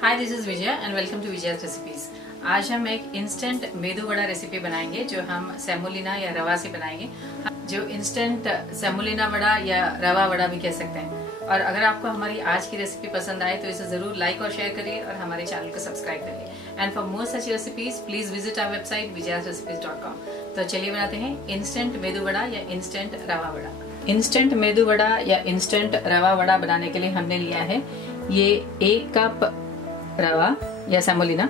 Hi, this is Vijay and welcome to Vijay's recipes. आज हम एक इंस्टेंट मेदू वड़ा रेसिपी बनाएंगे जो हम सेमोलिना या रवा से बनाएंगे, जो इंस्टेंट सेमोलिना वड़ा या रवा वड़ा भी कह सकते हैं। और अगर आपको हमारी आज की रेसिपी पसंद आए तो इसे जरूर लाइक और शेयर करिए और हमारे चैनल को सब्सक्राइब करिए। And for more such recipes please visit our website vijayasrecipes.com। तो चलिए बनाते हैं इंस्टेंट मेदू वड़ा या इंस्टेंट रवा वड़ा। इंस्टेंट मेदू वड़ा या इंस्टेंट रवा वड़ा बनाने के लिए हमने लिया है ये 1 कप रवा या semolina,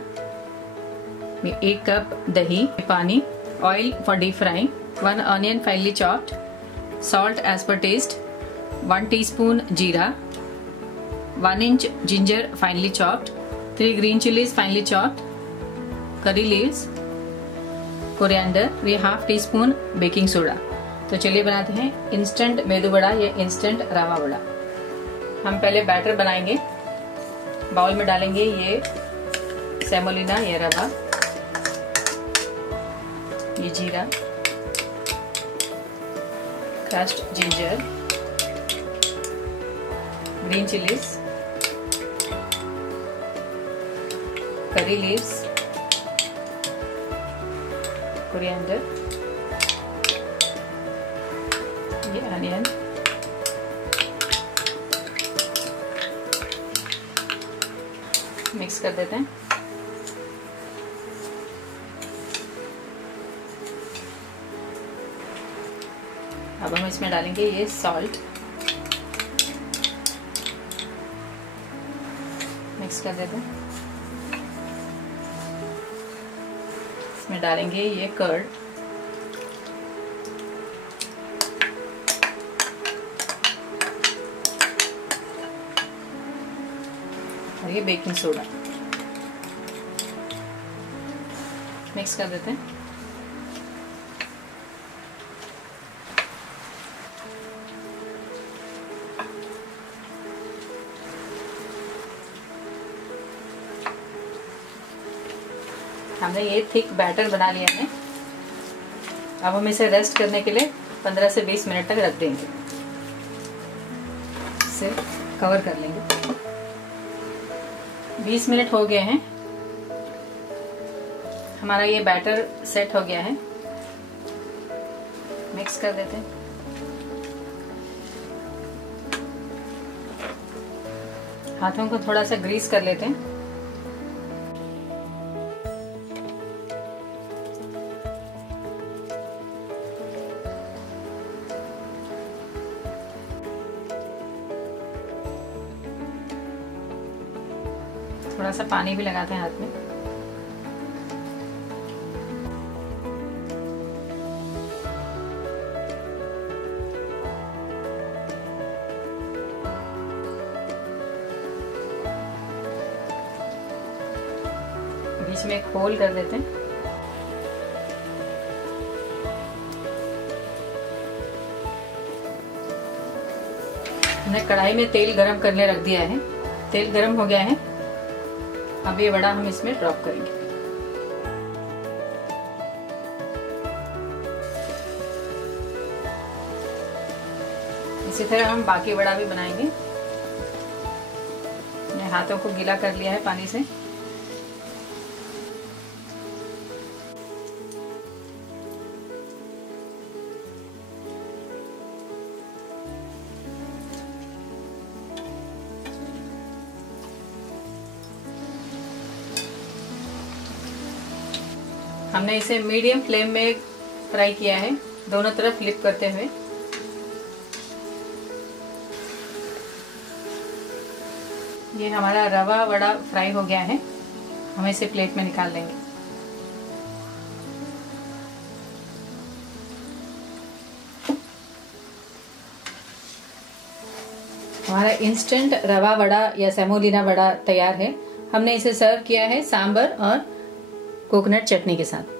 1 cup dahi, pani, oil for deep frying, 1 onion finely chopped, salt as per taste, 1 teaspoon jeera, 1 inch ginger finely chopped, 3 green chillies finely chopped, curry leaves, coriander, 1/2 teaspoon baking soda. तो चलिए बनाते हैं इंस्टेंट मेदू वड़ा या इंस्टेंट रवा वड़ा। हम पहले बैटर बनाएंगे। Bowl में डालेंगे ये सेमोलिना या रवा, ये जीरा, क्रश्ड जिंजर, ग्रीन चिलीज, करी लीव्स, कोरिएंडर, ये अनियन, मिक्स कर देते हैं। अब हम इसमें डालेंगे ये सॉल्ट, मिक्स कर देते हैं। इसमें डालेंगे ये कर्ड, और ये बेकिंग सोडा, मिक्स कर देते हैं। हमने ये थिक बैटर बना लिया है। अब हम इसे रेस्ट करने के लिए 15 से 20 मिनट तक रख देंगे। इसे कवर कर लेंगे। 20 मिनट हो गए हैं, हमारा ये बैटर सेट हो गया है। मिक्स कर देते हैं। हाथों को थोड़ा सा ग्रीस कर लेते हैं। थोड़ा सा पानी भी लगाते हैं हाथ में। बीच में एक होल कर देते हैं। हमने कढ़ाई में तेल गरम करने रख दिया है। तेल गरम हो गया है। अब ये वड़ा हम इसमें ड्रॉप करेंगे। इसी तरह हम बाकी वड़ा भी बनाएंगे। मैंने हाथों को गीला कर लिया है पानी से। हमने इसे मीडियम फ्लेम में फ्राई किया है, दोनों तरफ फ्लिप करते हुए। ये हमारा रवा वड़ा फ्राई हो गया है। हम इसे प्लेट में निकाल लेंगे। हमारा इंस्टेंट रवा वड़ा या सेमोलिना वड़ा तैयार है। हमने इसे सर्व किया है सांभर और कोकोनट चटनी के साथ।